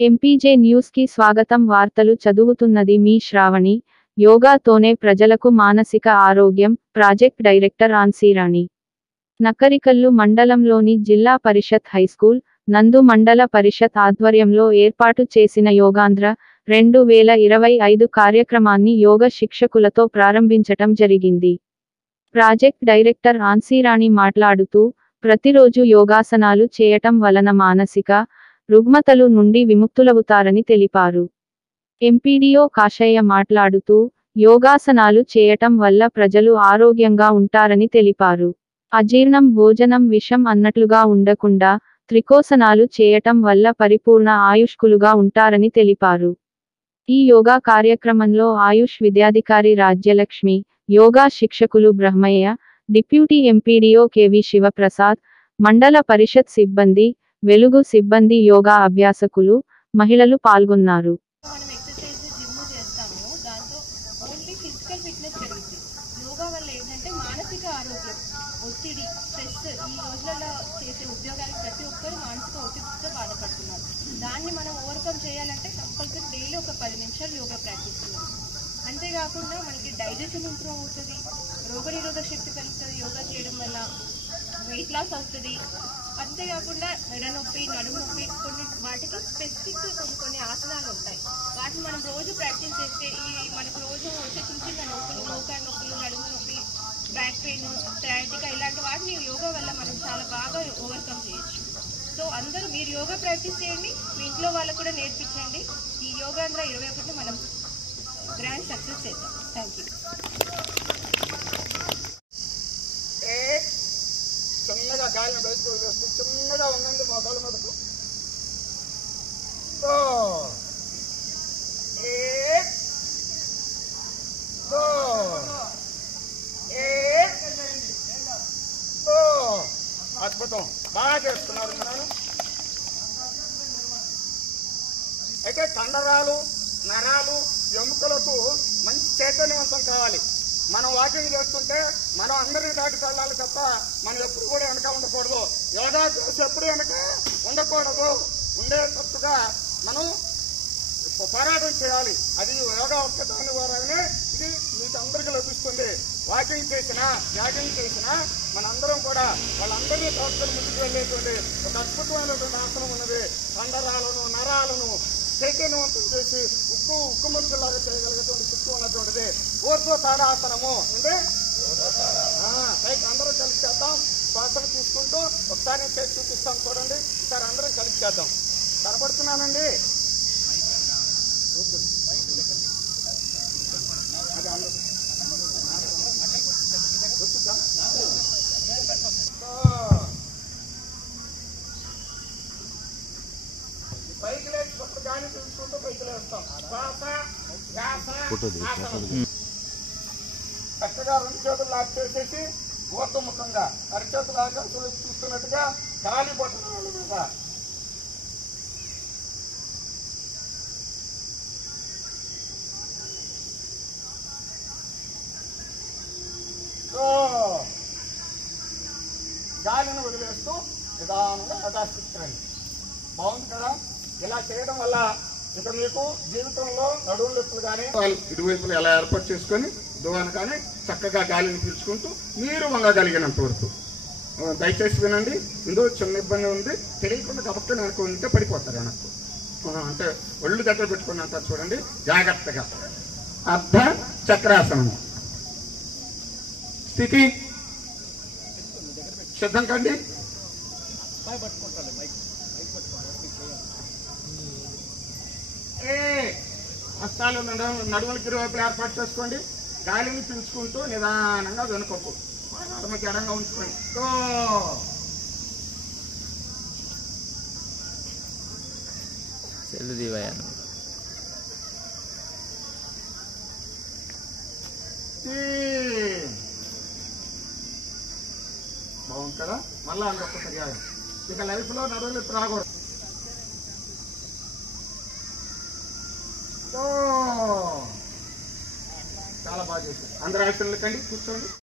MPJ news కి స్వాగతం. వార్తలు చదువుతున్నది మీ శ్రావణి. యోగాతోనే ప్రజలకు మానసిక ఆరోగ్యం. Project director ఆన్సీరాణి. నకరికల్లు మండలంలోని జిల్లా పరిషత్ హైస్కూల్ నందు మండల పరిషత్ ఆధ్వర్యంలో ఏర్పాటు చేసిన యోగాంధ్ర 2025 కార్యక్రమాన్ని యోగ శిక్షకులతో ప్రారంభించటం జరిగింది. ప్రాజెక్ట్ డైరెక్టర్ ఆన్సీరాణి మాట్లాడుతూ, ప్రతిరోజు యోగాసనాలు చేయటం వలన మానసిక రుగ్మతలు నుండి విముక్తులవుతారని తెలిపారు. ఎంపీడీఓ కాశయ్య మాట్లాడుతూ, యోగాసనాలు చేయటం వల్ల ప్రజలు ఆరోగ్యంగా ఉంటారని తెలిపారు. అజీర్ణం భోజనం విషం అన్నట్లుగా ఉండకుండా త్రికోసనాలు చేయటం వల్ల పరిపూర్ణ ఆయుష్కులుగా ఉంటారని తెలిపారు. ఈ యోగా కార్యక్రమంలో ఆయుష్ విద్యాధికారి రాజ్యలక్ష్మి, యోగా శిక్షకులు Brahmaiah, deputy MPDO KV Sivaprasad, Mandal Parishad సిబ్బంది, వెలుగు సిబ్బంది, యోగా అభ్యాసకులు, మహిళలు పాల్గొన్నారు. మనం ఎక్సర్సైజ్ జిమ్ చేస్తాము, దాంతో ఓన్లీ ఫిజికల్ ఫిట్నెస్ పెరుగుతుంది. యోగా వల్ల ఏంటంటే మానసిక ఆరోగ్యం, ఒత్తిడి, స్ట్రెస్, ఈ రోజులలో చేసే ఉద్యోగానికి ప్రతి ఒక్కరు మానసిక ఒత్తిడితో బాధపడుతున్నారు. దాన్ని మనం ఓవర్కమ్ చేయాలంటే కంపల్సరీ డైలీ ఒక 10 నిమిషాలు యోగా ప్రాక్టీస్ చేయాలి. అంతేకాకుండా మనకి డైజెషన్ ఇంప్రూవ్ అవుతుంది, రోగనిరోధక శక్తి పెరుగుతుంది యోగా చేయడం వల్ల, వెయిట్ లాస్ అవుతుంది. అంతేకాకుండా మెడ నొప్పి, నడుము నొప్పి, కొన్ని వాటికి స్పెసిఫిక్ కొన్ని ఆసనాలు ఉంటాయి. వాటిని మనం రోజు ప్రాక్టీస్ చేస్తే ఈ మనకు రోజు వచ్చే చిన్న చిన్న నొప్పులు, మోకాలు నొప్పులు, నడుము నొప్పి, బ్యాక్ పెయిన్, సయాటికా, ఇలాంటి వాటిని యోగా వల్ల మనం చాలా బాగా ఓవర్కమ్ చేయొచ్చు. సో అందరూ మీరు యోగా ప్రాక్టీస్ చేయండి, మీ ఇంట్లో వాళ్ళకు కూడా నేర్పించండి. ఈ యోగాంధ్ర 21 మనం గ్రాండ్ సక్సెస్ చేద్దాం. Thank you. చిన్నగా గాలిని బయటకు వేస్తూ చిన్నగా ఉండండి మోకాళ్ళ మీదకు. అద్భుతం, బాగా చేస్తున్నారు. అయితే కండరాలు, నరాలు, ఎముకలకు మంచి చైతన్యవంతం కావాలి. మనం వాకింగ్ చేస్తుంటే మనం అందరినీ దాటి వెళ్ళాలి తప్ప మనం ఎప్పుడు కూడా వెనక ఉండకూడదు. యోగా చేసి ఎప్పుడు వెనక ఉండకూడదు. ఉండేటట్టుగా మనం పోరాటం చేయాలి. అది యోగా ఒక్కదాని ద్వారానే ఇది మీకు అందరికీ లభిస్తుంది. వాకింగ్ చేసినా, జాగింగ్ చేసినా మనందరం కూడా వాళ్ళందరినీ తోడుకొని ముందుకు వెళ్ళేటువంటి ఒక అద్భుతమైనటువంటి ఆసనం ఉన్నది. కండరాలను, నరాలను చైతన్యవంతం చేసి ఉక్కు మనుషులాగా చేయగలిగేటువంటి శక్తి ఉన్నటువంటిది ఊర్ధ్వతాడాసనము. అంటే పైకి అందరం కలిసి చేద్దాం. శ్వాసను తీసుకుంటూ ఒకసారి చేసి చూపిస్తాం చూడండి. ఈసారి అందరం కలిసి చేద్దాం. కనపడుతున్నానండి. పైకి లేచినప్పుడు గాలి తీసుకుంటూ పైకి లేస్తాం. శ్వాస, ధ్యాస, చక్కగా 2 చేతులు లాక్ చేసేసి ఊర్ధముఖంగా అరిచేతులు ఆకాశం చూస్తున్నట్టుగా గాలి పట్టుకున్న మీద గాలిని వదిలేస్తూ నిదానంగా యథాస్థితికి రండి. బాగుంది కదా? ఇలా చేయడం వల్ల ఇక మీకు జీవితంలో నడుము నొప్పులు కానీ ఇరువైపులు ఎలా ఏర్పాటు చేసుకొని దూవాను కానీ చక్కగా గాలిని పీల్చుకుంటూ మీరు వంగగలిగినంత వరకు. దయచేసి వినండి. ఇందులో చిన్న ఇబ్బంది ఉంది, తెలియకుండా గబక్కని అనుకుంటే పడిపోతారు వెనక్కు. అంటే ఒళ్ళు దగ్గర పెట్టుకుని అంటారు చూడండి, జాగ్రత్తగా. అర్ధ చక్రాసనం స్థితి సిద్ధం కండి. హస్తాలు నడుములకి ఇరువైపులు ఏర్పాటు చేసుకోండి. గాలిని పీల్చుకుంటూ నిదానంగా వెనుకకు నడుమకి ఎడంగా ఉంచుకోండి. బాగుంది కదా? మళ్ళా ఇంకొకసారి ఇక లైఫ్ లో నడువులు ఇప్పుడు రాకూడదు. చాలా బాగా చేశారు. అందరు యాక్షన్లు కండి, కూర్చోండి.